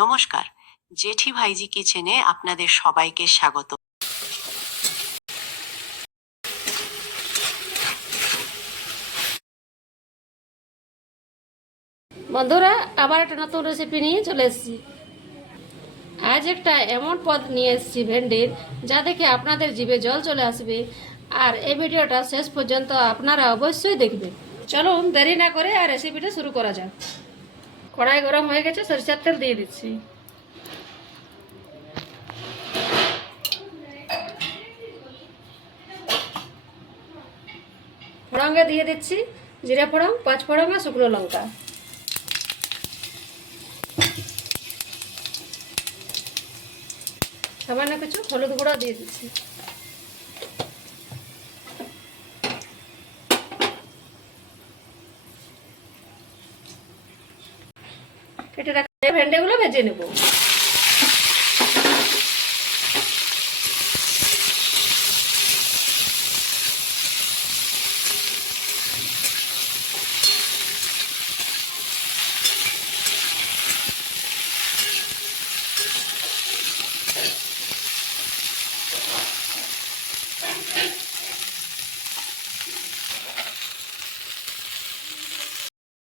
নমস্কার, জেঠি ভাইজি কিচেনে আপনাদের সবাইকে স্বাগত। বন্ধুরা, আবার একটা নতুন রেসিপি নিয়ে চলে এসেছি। আজ একটা এমন পদ নিয়ে এসেছি ভেন্ডির, যা দেখে আপনাদের জিভে জল চলে আসবে। আর এই ভিডিওটা শেষ পর্যন্ত আপনারা অবশ্যই দেখবেন। চলুন দেরি না করে আর রেসিপিটা শুরু করা যাক। কড়াই গরম হয়ে গেছে, সরিষার তেল দিয়ে দিচ্ছি। ফোড়ঙ্গে দিয়ে দিচ্ছি জিরা ফোড়ন, 5 ফোড়ন আর শুকনো লঙ্কা। সামান্য কিছু হলুদ গুঁড়ো দিয়ে দিচ্ছি। কেটে রাখা ভেন্ডিগুলো ভেজে নেব।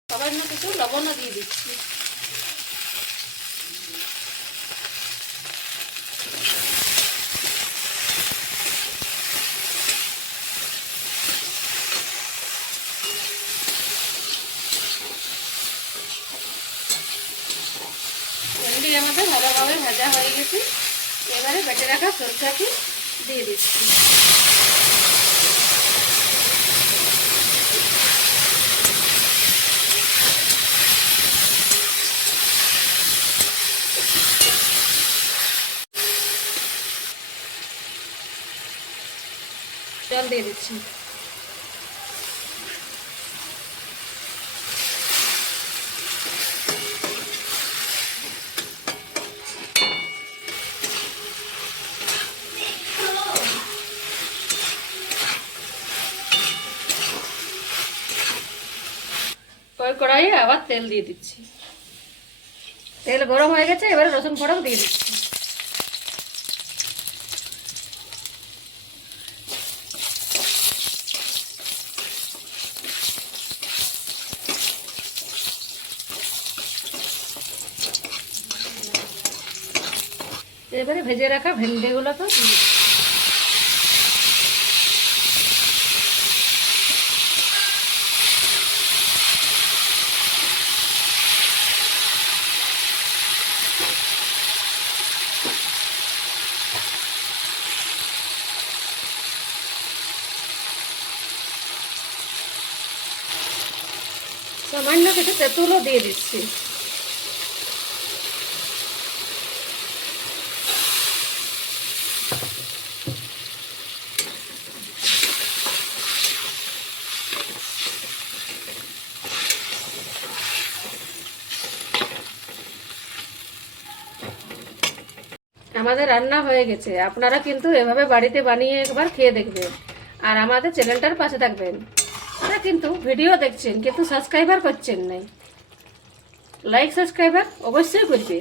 সামান্য কিছু লবণও দিয়ে দিচ্ছি। ভেন্ডি আমাদের ভালোভাবে ভাজা হয়ে গেছে। এবারে বেটে রাখা সরষাটি দিয়ে দিচ্ছি। জল দিয়ে দিচ্ছি। ওই কড়াইয়ে আবার তেল দিয়ে দিচ্ছি। তেল গরম হয়ে গেছে, এবারে রসুন ফোড়ন দিয়ে দিচ্ছি। এবারে ভেজে রাখা ভেন্ডিগুলো তো সামান্য কিছু তেঁতুলও দিয়ে দিচ্ছি। আমাদের রান্না হয়ে গেছে। আপনারা কিন্তু এভাবে বাড়িতে বানিয়ে একবার খেয়ে দেখবেন আর আমাদের চ্যানেলটার পাশে থাকবেন। আপনারা কিন্তু ভিডিও দেখছেন কিন্তু সাবস্ক্রাইবার করছেন না। লাইক সাবস্ক্রাইবার অবশ্যই করবে।